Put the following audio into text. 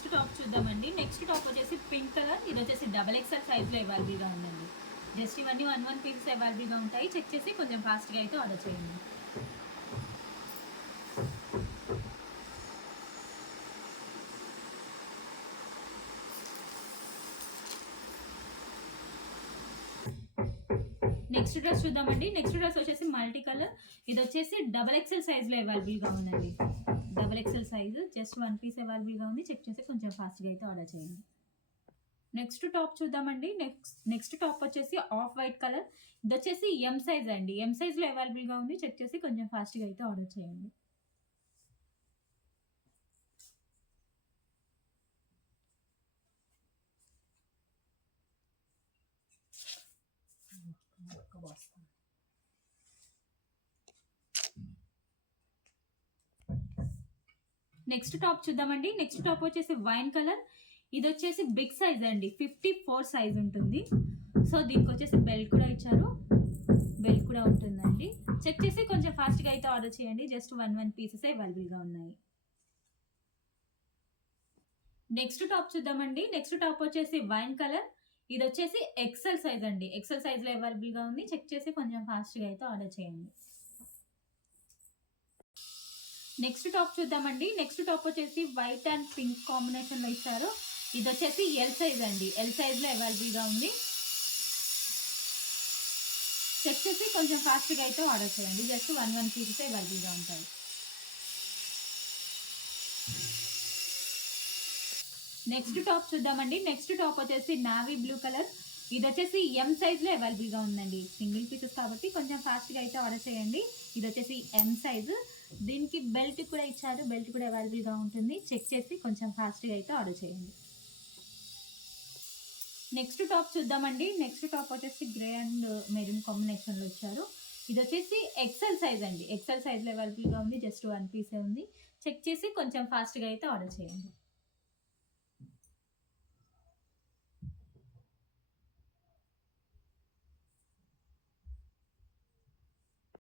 Next top చూద్దామండి. Next top వచ్చేసి pink colour. ఇది వచ్చేసి XXL సైజ్లో అవైలబుల్గా ఉందండి. జస్ట్ ఇవన్నీ 1 పీసెస్ అవైలబుల్గా ఉంటాయి. చెక్ చేసి కొంచెం ఫాస్ట్గా అయితే ఆర్డర్ చేయండి. నెక్స్ట్ డ్రెస్ చూద్దామండి. నెక్స్ట్ డ్రెస్ వచ్చేసి మల్టీ కలర్. ఇది వచ్చేసి XXL సైజ్లో అవైలబుల్గా ఉందండి. XXL సైజు జస్ట్ 1 పీస్ అవైలబుల్గా ఉంది. చెక్ చేసి కొంచెం ఫాస్ట్గా అయితే ఆర్డర్ చేయండి. నెక్స్ట్ టాప్ చూద్దామండి. నెక్స్ట్ టాప్ వచ్చేసి ఆఫ్ వైట్ కలర్. ఇది వచ్చేసి ఎం సైజ్ అండి. ఎం సైజ్లో అవైలబుల్గా ఉంది. చెక్ చేసి కొంచెం ఫాస్ట్గా అయితే ఆర్డర్ చేయండి. నెక్స్ట్ టాప్ చూద్దామండి. నెక్స్ట్ టాప్ వచ్చేసి వైన్ కలర్. ఇది వచ్చేసి బిగ్ సైజ్ అండి. 54 సైజ్ ఉంటుంది. సో దీనికి వచ్చేసి బెల్ట్ కూడా ఇచ్చారు. బెల్ట్ కూడా ఉంటుందండి. చెక్ చేసి కొంచెం ఫాస్ట్గా అయితే ఆర్డర్ చేయండి. జస్ట్ 1 పీసెస్ అవైలబుల్గా ఉన్నాయి. నెక్స్ట్ టాప్ చూద్దామండి. నెక్స్ట్ టాప్ వచ్చేసి వైన్ కలర్. ఇది వచ్చేసి ఎక్సెల్ సైజ్ అండి. ఎక్సెల్ సైజ్లో అవైలబుల్గా ఉంది. చెక్ చేసి కొంచెం ఫాస్ట్గా అయితే ఆర్డర్ చేయండి. నెక్స్ట్ టాప్ చూద్దామండి. నెక్స్ట్ టాప్ వచ్చేసి వైట్ అండ్ పింక్ కాంబినేషన్లో ఇచ్చారు. ఇది వచ్చేసి ఎల్ సైజ్ అండి. ఎల్ సైజ్లో అవైలబుల్గా ఉంది. చెక్ చేసి కొంచెం ఫాస్ట్గా అయితే ఆర్డర్ చేయండి. జస్ట్ 1 పీసెస్ అవైలబుల్గా ఉంటాయి. నెక్స్ట్ టాప్ చూద్దామండి. నెక్స్ట్ టాప్ వచ్చేసి నావీ బ్లూ కలర్. ఇది వచ్చేసి ఎం సైజ్లో అవైలబుల్గా ఉందండి. సింగిల్ పీసెస్ కాబట్టి కొంచెం ఫాస్ట్గా అయితే ఆర్డర్ చేయండి. ఇది వచ్చేసి ఎం సైజు. దీనికి బెల్ట్ కూడా ఇచ్చారు. బెల్ట్ కూడా అవైలబుల్గా ఉంటుంది. చెక్ చేసి కొంచెం ఫాస్ట్గా అయితే ఆర్డర్ చేయండి. నెక్స్ట్ టాప్ చూద్దామండి. నెక్స్ట్ టాప్ వచ్చేసి గ్రే అండ్ మెరూన్ కాంబినేషన్లో ఇచ్చారు. ఇది వచ్చేసి ఎక్సెల్ సైజ్ అండి. ఎక్సెల్ సైజ్లో అవైలబుల్గా ఉంది. జస్ట్ 1 పీసే ఉంది. చెక్ చేసి కొంచెం ఫాస్ట్గా అయితే ఆర్డర్ చేయండి.